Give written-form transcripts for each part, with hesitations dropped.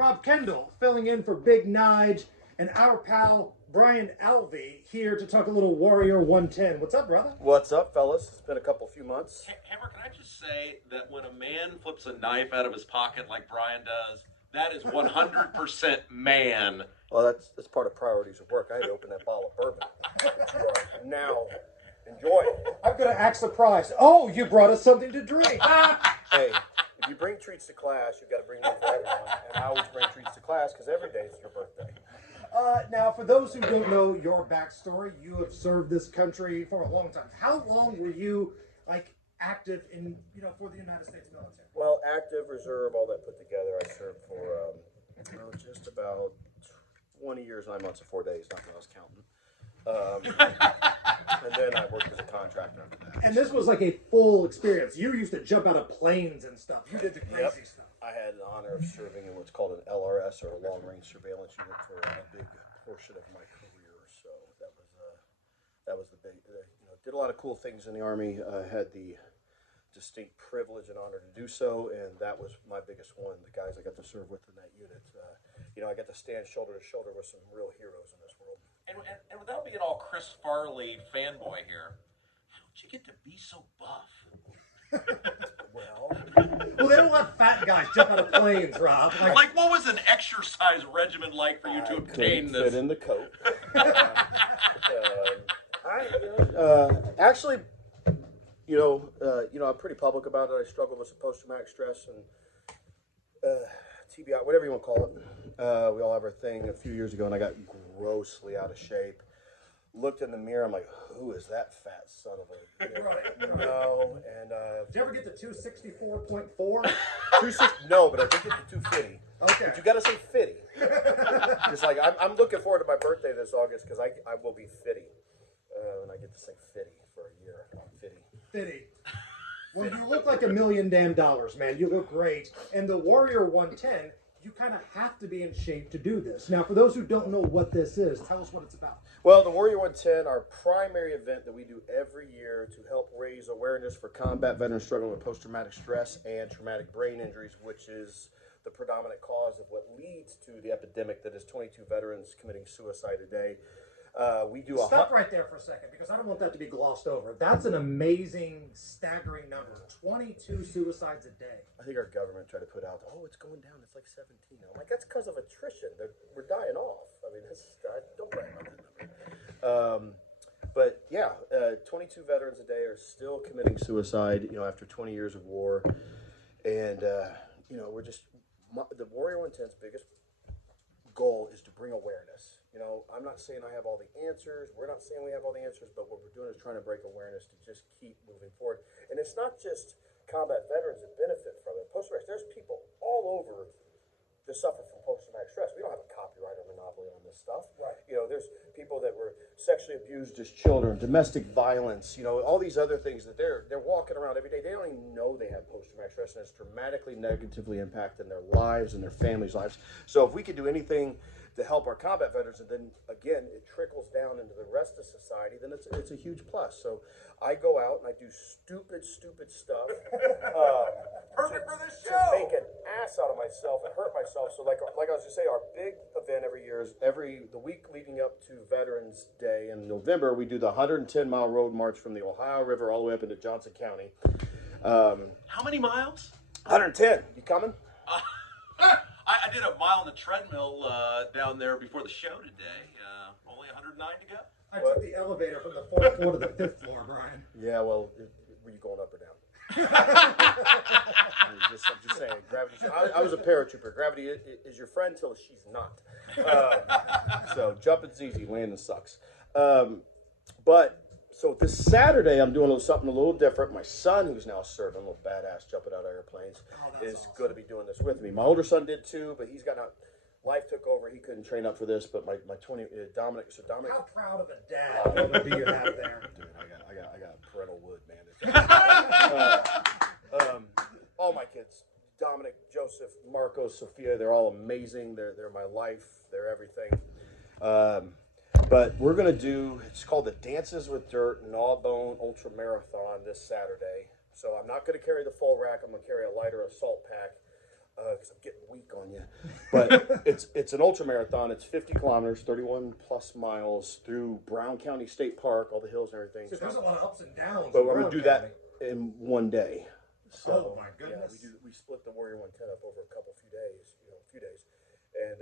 Rob Kendall filling in for Big Nige and our pal Brian Alvey here to talk a little Warrior 110. What's up, brother? What's up, fellas? It's been a few months. Hammer, can I just say that when a man flips a knife out of his pocket like Brian does, that is 100% man. Well, that's part of priorities of work. I had to open that bottle of bourbon. You are now enjoy it. I'm going to act surprised. Oh, you brought us something to drink. Hey, if you bring treats to class, you've got to bring them for everyone. And I always bring treats to class because every day is your birthday. Now, for those who don't know your backstory, you have served this country for a long time. How long were you active in, for the United States military? Well, active, reserve, all that put together, I served for just about 20 years, 9 months, and 4 days. Not that I was counting. And then I worked as a contractor after that. And this was like a full experience. You used to jump out of planes and stuff. You did the crazy stuff. I had the honor of serving in what's called an LRS, or a long-range surveillance unit, for a big portion of my career. So that was the big. Did a lot of cool things in the Army. Had the distinct privilege and honor to do so, and that was my biggest one. The guys I got to serve with in that unit. I got to stand shoulder to shoulder with some real heroes in this world. And without being all Chris Farley fanboy here, how'd you get to be so buff? Well, they don't let fat guys jump out of planes, Rob. Like, what was an exercise regimen like for you to obtain this? Fit in the coat. Actually, I'm pretty public about it. I struggle with some post-traumatic stress and TBI, whatever you want to call it. We all have our thing a few years ago, and I got grossly out of shape. Looked in the mirror, I'm like, who is that fat son of a... Right. No, and... Did you ever get to 264.4? No, but I did get to 250. Okay. But you got to say fitty. It's like, I'm looking forward to my birthday this August, because I will be fitty. And I get to say fitty for a year. I'm fitty. Fitty. Well, you look like $1 million damn dollars, man. You look great. And the Warrior 110, you kind of have to be in shape to do this. Now, for those who don't know what this is, tell us what it's about. Well, the Warrior 110, our primary event that we do every year to help raise awareness for combat veterans struggling with post-traumatic stress and traumatic brain injuries, which is the predominant cause of what leads to the epidemic that is 22 veterans committing suicide a day. We do Stop right there for a second, because I don't want that to be glossed over. That's an amazing, staggering number. 22 suicides a day. I think our government tried to put out, it's going down. It's like 17. I'm like, that's because of attrition. We're dying off. I mean, don't brag about that number. But yeah, 22 veterans a day are still committing suicide, after 20 years of war. And, we're just, the Warrior 110's biggest goal is to bring awareness. I'm not saying I have all the answers. We're not saying we have all the answers, but what we're doing is trying to break awareness to just keep moving forward. And it's not just combat veterans that benefit from it. Post-traumatic, there's people all over that suffer from post-traumatic stress. We don't have a copyright or monopoly on this stuff. Right. There's people that were sexually abused as children, domestic violence, all these other things that they're walking around every day. They don't even know they have post-traumatic stress, and it's dramatically negatively impacting their lives and their families' lives. So if we could do anything to help our combat veterans, and then again it trickles down into the rest of society, then it's a huge plus. So I go out and I do stupid stuff Perfect for this show. to make an ass out of myself and hurt myself. So like I was just saying, our big event every year is the week leading up to Veterans Day in November. We do the 110-mile road march from the Ohio River all the way up into Johnson County. How many miles? 110. You coming? I did a mile on the treadmill down there before the show today. Only 109 to go. I took the elevator from the 4th floor to the 5th floor, Brian. Yeah, well, were you going up or down? I'm just saying, gravity. I was a paratrooper. Gravity is your friend till she's not. So jumping's easy, landing sucks. So this Saturday, I'm doing something a little different. My son, who's now serving, a little badass jumping out of airplanes, is awesome. going to be doing this with me. My older son did too, but he's got not. Life took over. He couldn't train up for this, but my 20 Dominic. So Dominic. How proud of a dad moment do you have there? Dude, I got parental wood, man. All my kids, Dominic, Joseph, Marco, Sophia, they're all amazing. They're my life. They're everything. But we're going to do, it's called the Dances with Dirt Gnawbone Ultra Marathon this Saturday. So I'm not going to carry the full rack. I'm going to carry a lighter assault pack. because I'm getting weak on you. But it's an ultra marathon. It's 50 kilometers, 31 plus miles through Brown County State Park, all the hills and everything. So there's a lot of ups and downs. But we're going to do that in one day. So, oh my goodness! Yeah, we split the Warrior 110 up over a few days, and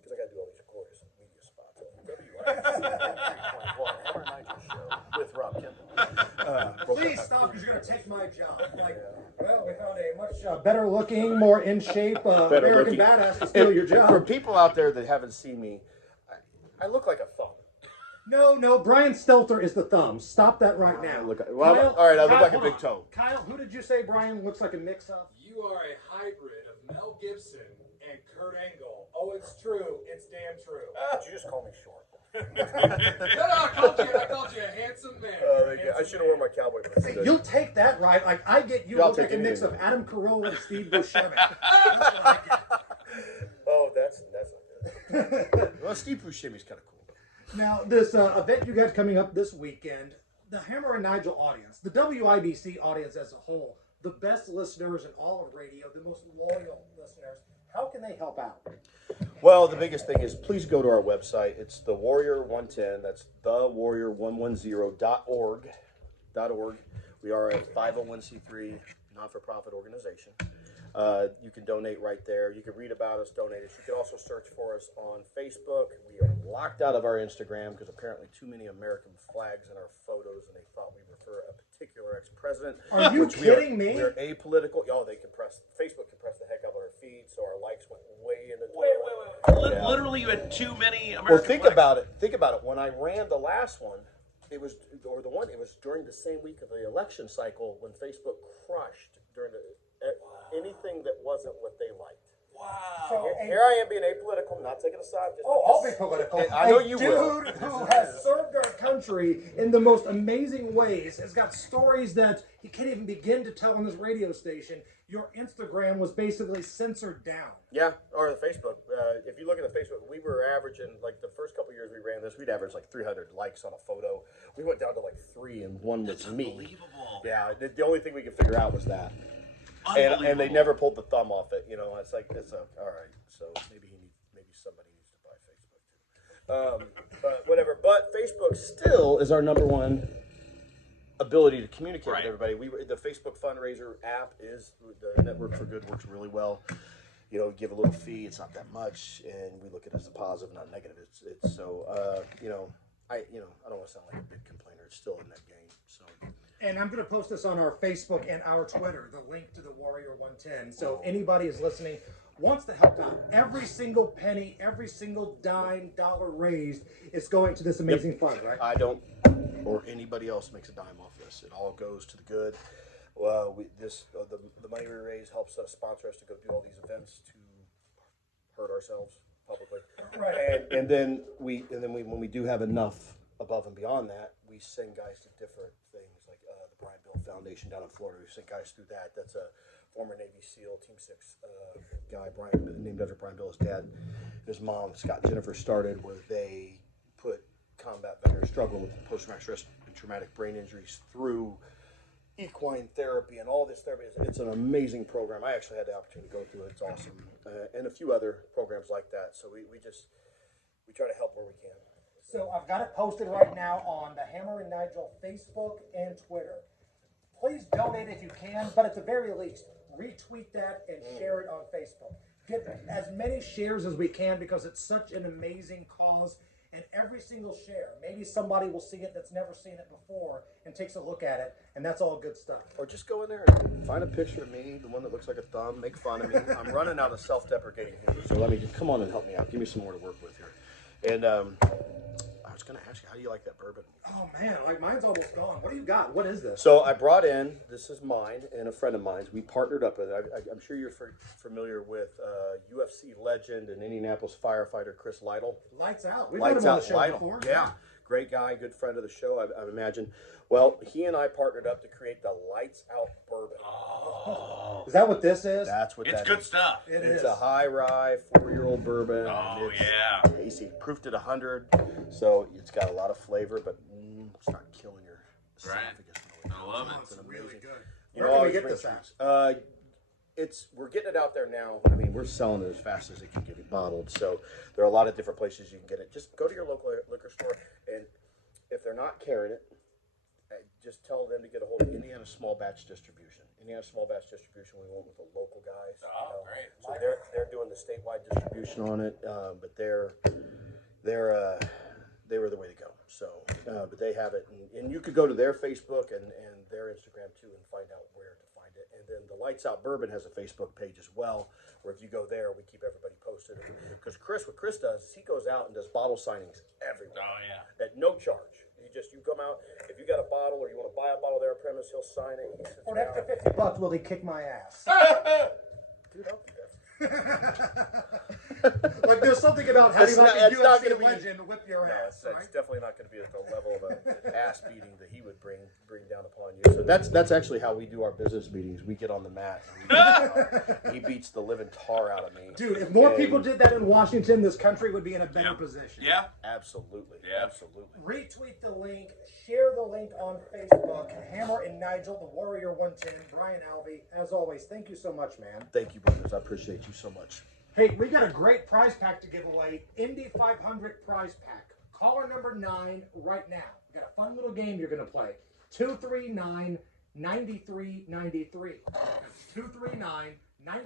because I got to do all these glorious media spots on WIBC, Hammer and Nigel show with Rob Kimball. Please stop, because you're going to take my job. Well, we found a much better looking, more in shape American badass to steal your job. For people out there that haven't seen me, I look like a thumb. No, Brian Stelter is the thumb. Stop that right now. All right, I look like a big toe. Kyle, who did you say Brian looks like a mix-up? You are a hybrid of Mel Gibson and Kurt Angle. Oh, it's true. It's damn true. Did you just call me short? No, I called you a handsome man. I should have worn my cowboy boots. See, you'll take that right. Like, I get you look like a mix of Adam Carolla and Steve Buscemi. That's what I get. Oh, that's not good. Well, Steve Buscemi's kind of cool. Now, this event you got coming up this weekend, the Hammer and Nigel audience, the WIBC audience as a whole, the best listeners in all of radio, the most loyal listeners, how can they help out? Well, the biggest thing is please go to our website. It's the Warrior 110. That's thewarrior110.org. We are a 501c3 not-for-profit organization. You can donate right there. You can read about us, donate us. You can also search for us on Facebook. We are locked out of our Instagram because apparently too many American flags in our photos, and they thought we were for a particular ex-president. Are you kidding me? We're apolitical. Oh, Facebook can press the heck out of our feed, so our likes went way in the Wait. Yeah. Literally, you had too many American Well, think flags. about it. Think about it. When I ran the last one, it was during the same week of the election cycle when Facebook crushed during anything that wasn't what they liked. Wow. So, Here I am being apolitical, not taking a side. I'll be political. I know you will. A dude who has served our country in the most amazing ways has got stories that he can't even begin to tell on this radio station. Your Instagram was basically censored down. Yeah, or the Facebook. If you look at the Facebook, we were averaging, like the first couple years we ran this, we'd average like 300 likes on a photo. We went down to like 3, and one was me. Unbelievable. Yeah, the only thing we could figure out was that. And they never pulled the thumb off it. You know, it's like all right. So maybe somebody needs to buy Facebook too. But whatever. But Facebook still is our number one ability to communicate with everybody. The Facebook fundraiser app is the Network for Good works really well. You know, give a little fee. It's not that much, and we look at it as a positive, not negative. It's so I don't want to sound like a big complainer. It's still a net gain. So. And I'm going to post this on our Facebook and our Twitter, the link to the Warrior 110. So if anybody is listening, wants to help out, every single penny, every single dime, dollar raised is going to this amazing fund, right? I don't, or anybody else makes a dime off this. It all goes to the good. Well, the money we raise helps us sponsor us to go do all these events to hurt ourselves publicly. Right. And then when we do have enough above and beyond that, we send guys to different things like the Brian Bill Foundation down in Florida. We sent guys through that. That's a former Navy SEAL Team 6 guy, named after Brian Bill's dad. His mom, Scott and Jennifer, started where they put combat veterans struggling with post-traumatic stress and traumatic brain injuries through equine therapy and all this therapy. It's an amazing program. I actually had the opportunity to go through it. It's awesome. And a few other programs like that. So we try to help where we can. So I've got it posted right now on the Hammer and Nigel Facebook and Twitter. Please donate if you can, but at the very least, retweet that and share it on Facebook. Get as many shares as we can because it's such an amazing cause. And every single share, maybe somebody will see it that's never seen it before and takes a look at it, and that's all good stuff. Or just go in there and find a picture of me, the one that looks like a thumb, make fun of me. I'm running out of self-deprecating humor, so let me just come on and help me out. Give me some more to work with here. And I was going to ask you, how do you like that bourbon? Oh, man, like mine's almost gone. What do you got? What is this? So I brought in, this is mine and a friend of mine's. We partnered up with it. I'm sure you're familiar with UFC legend and Indianapolis firefighter Chris Lytle. Lights Out. We've had him on the show before. Yeah, great guy, good friend of the show, I imagine. Well, he and I partnered up to create the Lights Out Bourbon. Oh. Is that what this is? That's what It's that good is. stuff. It's a high rye, 4-year-old bourbon. Oh, It's yeah. tasty. Proofed at 100, so it's got a lot of flavor, but it's not killing your esophagus. I love it. It's really good. You Where know, can we always get bring this at? treats. we're getting it out there now. I mean, we're selling it as fast as it can get it bottled. So there are a lot of different places you can get it. Just go to your local liquor store, and if they're not carrying it, just tell them to get a hold of Indiana Small Batch Distribution. Indiana Small Batch Distribution, we went with the local guys. Oh, great. So they're doing the statewide distribution on it, but they were the way to go. So, but they have it, and you could go to their Facebook and their Instagram too and find out where to find it. And then the Lights Out Bourbon has a Facebook page as well, where if you go there, we keep everybody posted. Because what Chris does is he goes out and does bottle signings everywhere. Oh, yeah. At no charge. You come out, if you got a bottle or you want to buy a bottle there on premise, he'll sign it. He sits For an around. extra $50, will he kick my ass? Dude, I'll do that. Like there's something about having like a UFC legend whip your No, ass, it's right? definitely not going to be at the level of an ass beating that he would bring down upon you. So that's actually how we do our business meetings. We get on the mat. And he beats the living tar out of me. Dude, if more people did that in Washington, this country would be in a better position. Yeah. Absolutely. Yeah. Absolutely. Retweet the link, share the link on Facebook. Hammer and Nigel, the Warrior 110, Brian Alvey. As always, thank you so much, man. Thank you, brothers. I appreciate you so much. Hey, we got a great prize pack to give away. Indy 500 prize pack. Caller number 9 right now. We got a fun little game you're going to play. 239-9393. 239-9393.